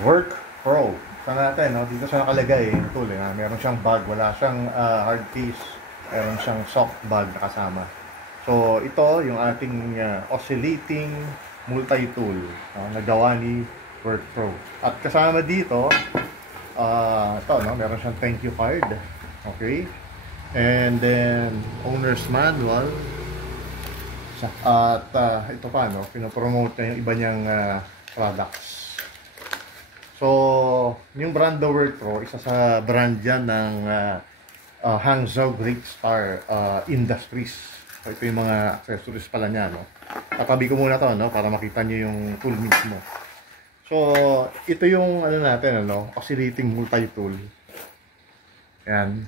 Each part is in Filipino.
Work Pro. Sa natin, no? Dito sa nakalagay yung tool. Meron siyang bag, wala siyang hard case. Meron siyang soft bag na kasama. So, ito yung ating oscillating multi-tool na gawa ni Work Pro. At kasama dito, ito, no? Meron siyang thank you card. Okay? And then, owner's manual. At ito pa, no? Pinopromote niya yung iba niyang products. So, yung brand The Work Pro, isa sa brand yan ng Hangzhou Great Star Industries. So, ito yung mga accessories pala niya, no? Tatabi ko muna to, no? Para makita nyo yung tool mismo. So, ito yung ano natin, ano? Oscillating multi-tool. Yan.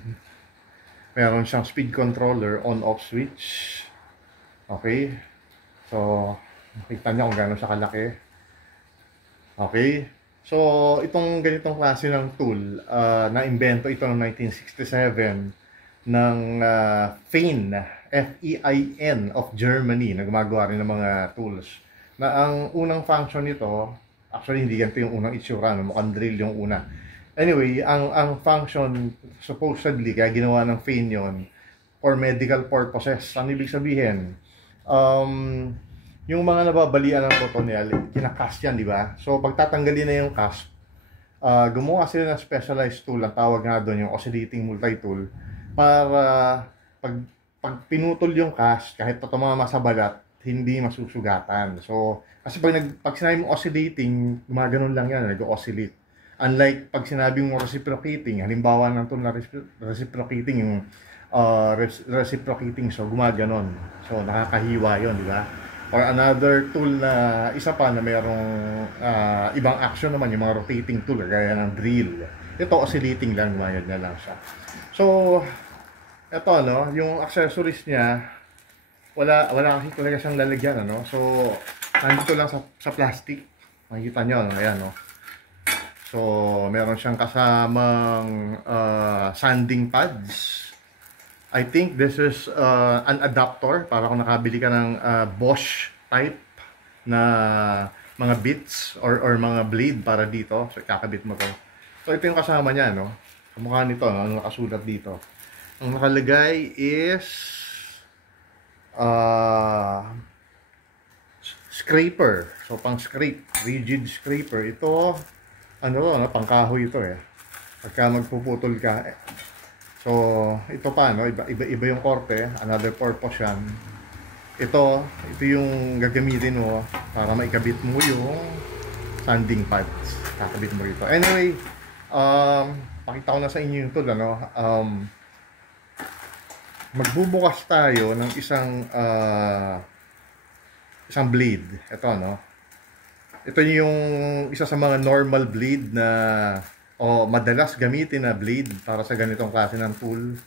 Meron siyang speed controller, on-off switch. Okay. So, makita nyo kung gano'n siya kalaki. Okay. So, itong ganitong klase ng tool, na-invento ito noong 1967 ng Fein, F-E-I-N of Germany, na gumagawa rin ng mga tools. Na ang unang function nito, actually hindi ganito yung unang itsura, no? Mukhang drill yung una. Anyway, ang function, supposedly, kaya ginawa ng Fein yon for medical purposes. Ano ibig sabihin? Yung mga nababalian ng buto niya, kinakast yan, di ba? So, pag tatanggalin na yung cast, gumawa sila ng specialized tool, ang tawag nga doon, yung oscillating multi-tool, para pag pinutol yung cast, kahit tumama sa balat, hindi masusugatan. So, kasi pag sinabi mo oscillating, gumaganon lang yan, nag-oscillate. Unlike pag sinabi mo reciprocating, halimbawa ng tool na reciprocating, yung reciprocating, so gumaganon. So, nakakahiwa yon, di ba? Or another tool na isa pa na mayroong ibang action naman, yung mga rotating tool gaya ng drill. Ito oscillating lang, gumayad na lang siya. So, ito, no, yung accessories niya, wala kasi talaga siyang lalagyan, ano. So, nandito lang sa plastic. Makikita nyo, no, ayan, no. So, meron siyang kasamang sanding pads. I think this is an adapter para kung nakabili ka ng Bosch type na mga bits or mga blade para dito. So, kakabit mo to. So, ito yung kasama niya, no? Kamukha nito, no? Ang nakasulat dito. Ang nakalagay is scraper. So, pang scrape. Rigid scraper. Ito, ano, pangkahoy ito eh. Pagka magpuputol ka, so, ito pa, no? Iba yung korte. Another purpose yan. Ito yung gagamitin mo para maikabit mo yung sanding pads. Kakabit mo rito. Anyway, pakita ko na sa inyo yung tool, ano? Magbubukas tayo ng isang blade. Ito, no? Ito yung isa sa mga normal blade na madalas gamitin na blade para sa ganitong klase ng tool.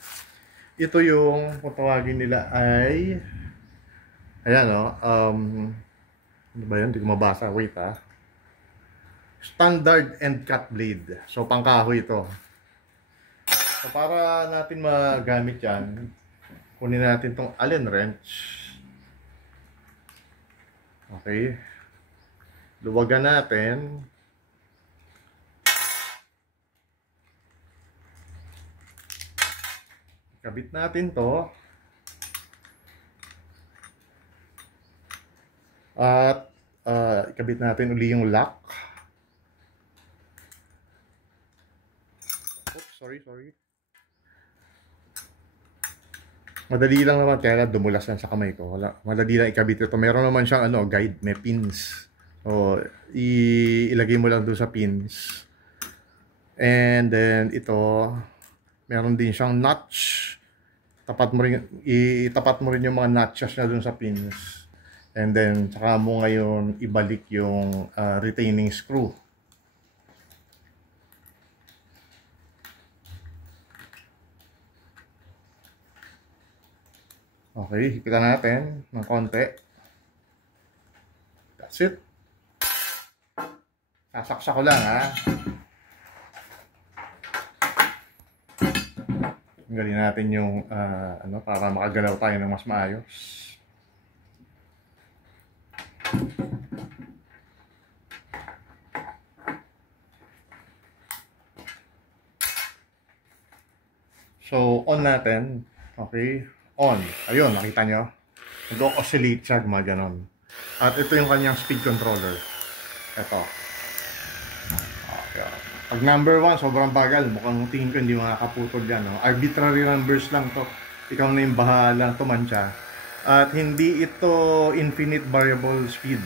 Ito yung kung tawagin nila ay ayan, no? Ano ba yun? Hindi ko mabasa. Wait, standard end cut blade. So, pangkahoy ito. So, para natin magamit yan, kunin natin tong Allen wrench. Okay. Luwagan natin. Kabit natin to. At ikabit natin uli yung lock. Oops, sorry. Madali lang naman, kaya dumulas yan sa kamay ko. Madali lang ikabit ito. Meron naman siyang guide, may pins. So, ilagay mo lang doon sa pins. And then ito, meron din siyang notch. Itapat mo rin yung mga notches na doon sa pins. And then, saka mo ngayon ibalik yung retaining screw. Okay, hipitan natin ng konti. That's it. Sasaksa ko lang, Tanggalin natin yung para makagalaw tayo ng mas maayos. So, on natin. Okay. On. Ayun, nakita nyo? Nag-oscillate siya, ganon. At ito yung kanyang speed controller. Ito. Okay. Pag number 1, sobrang bagal. Mukhang tingin ko hindi makakaputol yan. No? Arbitrary numbers lang to. Ikaw na yung bahala tumansya. At hindi ito infinite variable speed.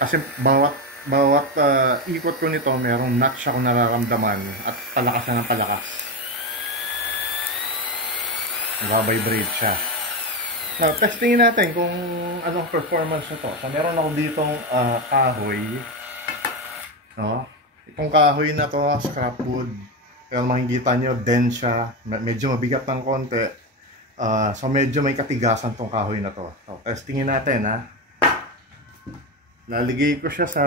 Kasi bawat ikot ko nito, merong notch ako nararamdaman at palakas na ng palakas. Nag-vibrate siya. Now, testingin natin kung anong performance nito. So, meron ako ditong kahoy. No? Itong kahoy na to, scrap wood. Pero makikita nyo, dense siya. Medyo mabigat ng konti. So, medyo may katigasan tong kahoy na to. So, testingin natin, ha. Laligay ko siya sa,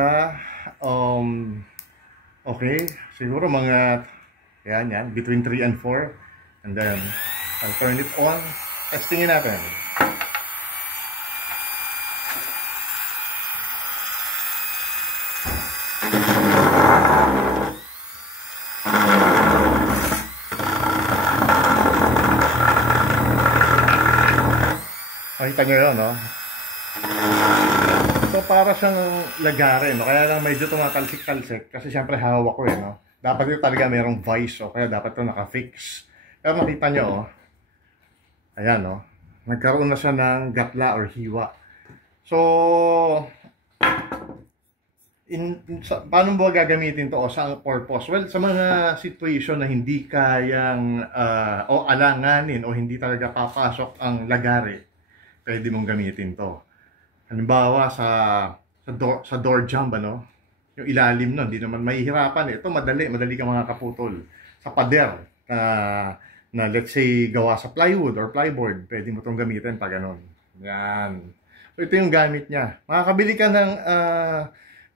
okay, siguro mga, yan, between 3 and 4. And then, I'll turn it on. Testingin natin. Makita nyo yun, no? So, para siyang lagare, no? Kaya lang medyo tumatalsik-talsik. Kasi syempre hawak ko, no? Dapat ito talaga merong vice, o kaya dapat ito naka-fix. Pero makita nyo, oh. Ayan, no? Nagkaroon na siya ng gatla or hiwa. So, paano ba gagamitin to o saan purpose? Well, sa mga situation na hindi kayang o alanganin o hindi talaga papasok ang lagare, pwede mong gamitin to. Halimbawa sa door jump, ano? Yung ilalim nun, hindi naman mahihirapan. Ito madali ka makakaputol. Sa pader na let's say gawa sa plywood or plyboard, pwede mo itong gamitin pa ganun. Yan. So ito yung gamit niya. Makakabili ka ng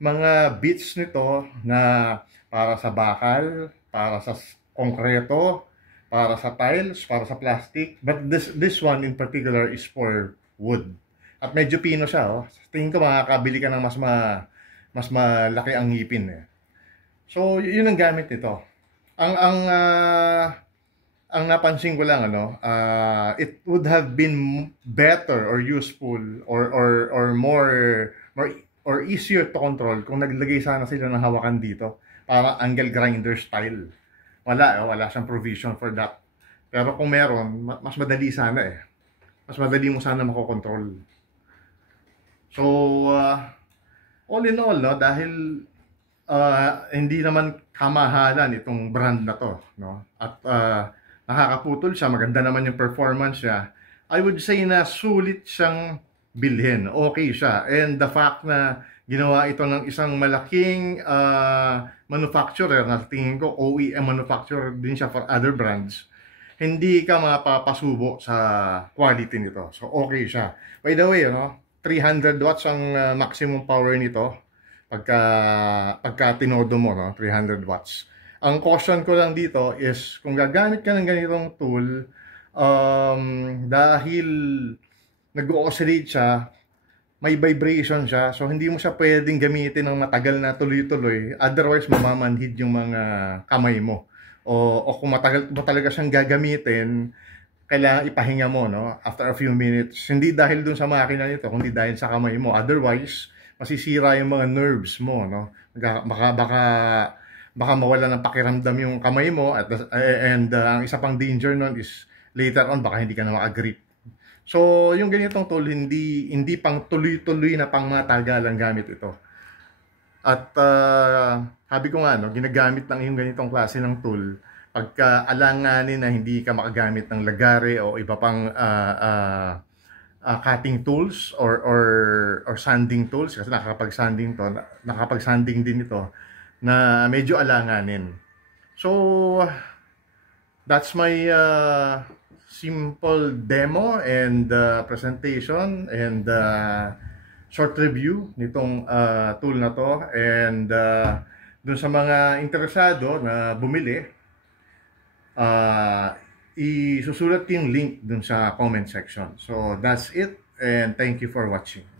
mga bits nito na para sa bakal, para sa konkreto, para sa tiles, para sa plastic. But this one in particular is for wood. At medyo pino siya. Oh. Tingin ko makakabili ka ng mas malaki ang ngipin. Eh. So yun ang gamit nito. Ang napansin ko lang, it would have been better or useful or more or easier to control kung naglagay sana sila ng hawakan dito para angle grinder style. Wala siyang provision for that. Pero kung meron, mas madali sana eh. Mas madali mo sana makokontrol. So, all in all, no, dahil hindi naman kamahalan itong brand na to, no? At nakakaputol siya, maganda naman yung performance niya. I would say na sulit siyang bilhin. Okay siya. And the fact na ginawa ito ng isang malaking manufacturer, na tingin ko OEM manufacturer din siya for other brands, hindi ka mapapasubo sa quality nito. So okay siya. By the way, 300 watts ang maximum power nito pagka tinodo mo, 300 watts. Ang caution ko lang dito is kung gagamit ka ng ganitong tool, dahil nag-oscillate siya, may vibration siya, so hindi mo siya pwedeng gamitin ng matagal na tuloy-tuloy, otherwise mamamanhid yung mga kamay mo. O kung matagal mo talaga siyang gagamitin, kailangan ipahinga mo, after a few minutes. Hindi dahil dun sa makina nito, kundi dahil sa kamay mo. Otherwise, masisira yung mga nerves mo, Baka mawala ng pakiramdam yung kamay mo and ang isa pang danger nun is later on baka hindi ka na ma-agree. So, yung ganitong tool hindi pang tuloy-tuloy na pang matagalang gamit ito. At sabi ko nga, ginagamit lang yung ganitong klase ng tool pagka alanganin na hindi ka makagamit ng lagare o iba pang cutting tools or sanding tools, kasi nakakapag-sanding din ito na medyo alanganin. So, that's my simple demo and presentation and short review nitong tool na to. And dun sa mga interesado na bumili, isusulat yung link dun sa comment section. So, that's it and thank you for watching.